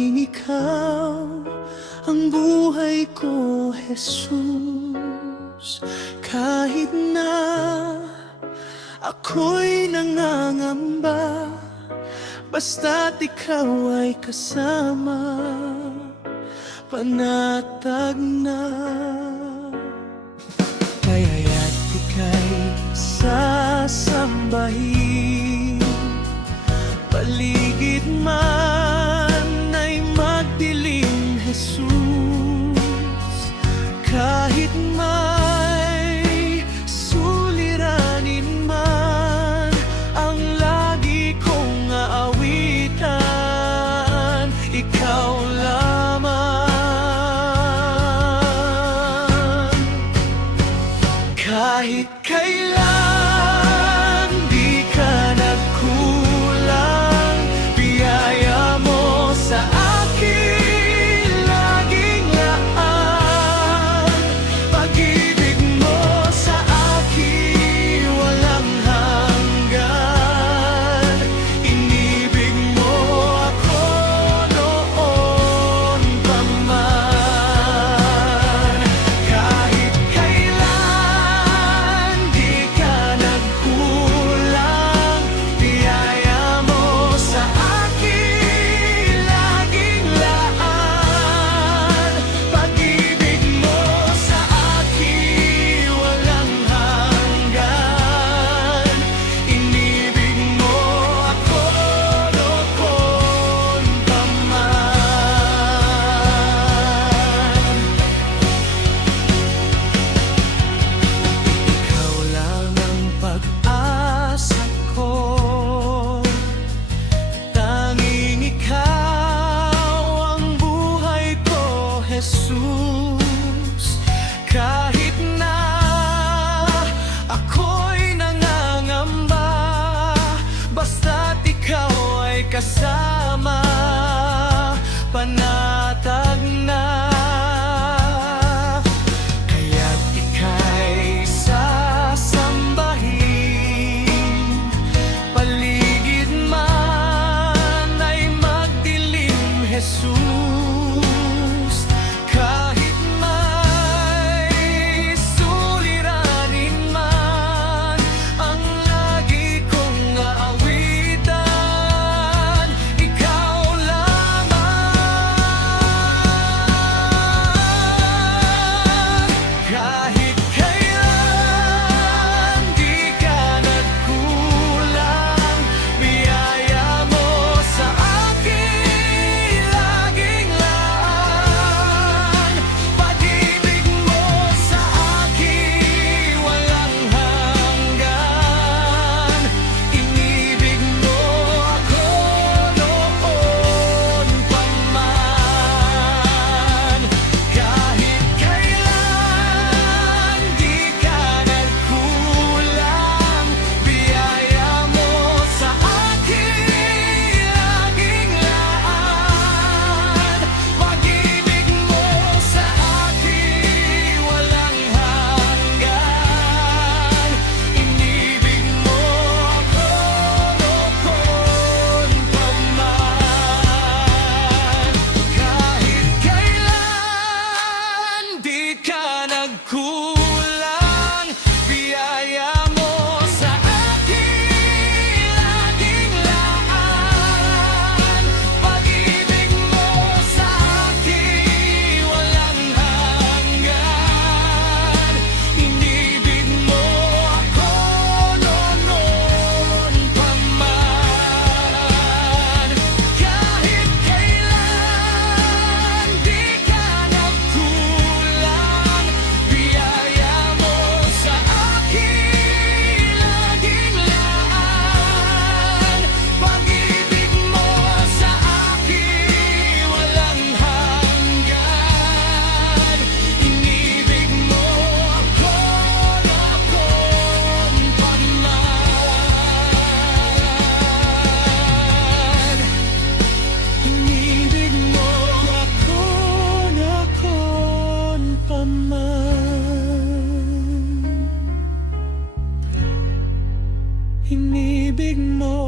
Tanging ikaw ang buhay ko, Jesus. Kahit na ako'y nangangamba, basta't ikaw ay kasama, panatag na. Kaya't ika'y sasambahin, paligid man ay magdilim, Jesus. Kahit may suliranin man ang lagi kong aawitan, ikaw lamang. Kahit kailan di ka nagkulang, biyaya mo sa akin laging laan. Pag-ibig mo sa akin walang hanggan. Inibig mo ako noon pa man. Kahit kailan di ka nagkulang, biyaya mo sa akin laging laan. Pag-ibig mo sa akin walang hanggan. Inibig mo ako noon pa man. Ikaw lang ang pag-asa ko, tanging ikaw ang buhay ko, Jesus. Kahit na ako'y nangangamba, basta't ikaw ay kasama, panatag na. Kaya't ika'y sasambahin, paligid man ay magdilim, Jesus. Kahit may suliranin man ang lagi kong aawitan, ikaw lamang. Kahit kailan di ka nagkulang, biyaya mo sa akin laging laan. Pag-ibig mo sa akin walang hanggan. Inibig mo ako noon pa man. Kahit kailan di ka nagkulang, biyaya mo sa akin laging laan. Pag-ibig mo sa akin walang hanggan. Inibig mo ako noon pa man. Kahit kailan di ka nagkulang, biyaya mo sa akin laging laan. Pag-ibig mo sa akin walang hanggan. Inibig mo ako noon pa man. Kahit kailan di ka nagkulang, biyaya mo sa akin laging laan. Pag-ibig mo sa akin walang hanggan. Inibig mo ako noon pa man. Inibig mo ako noon pa man. Inibig mo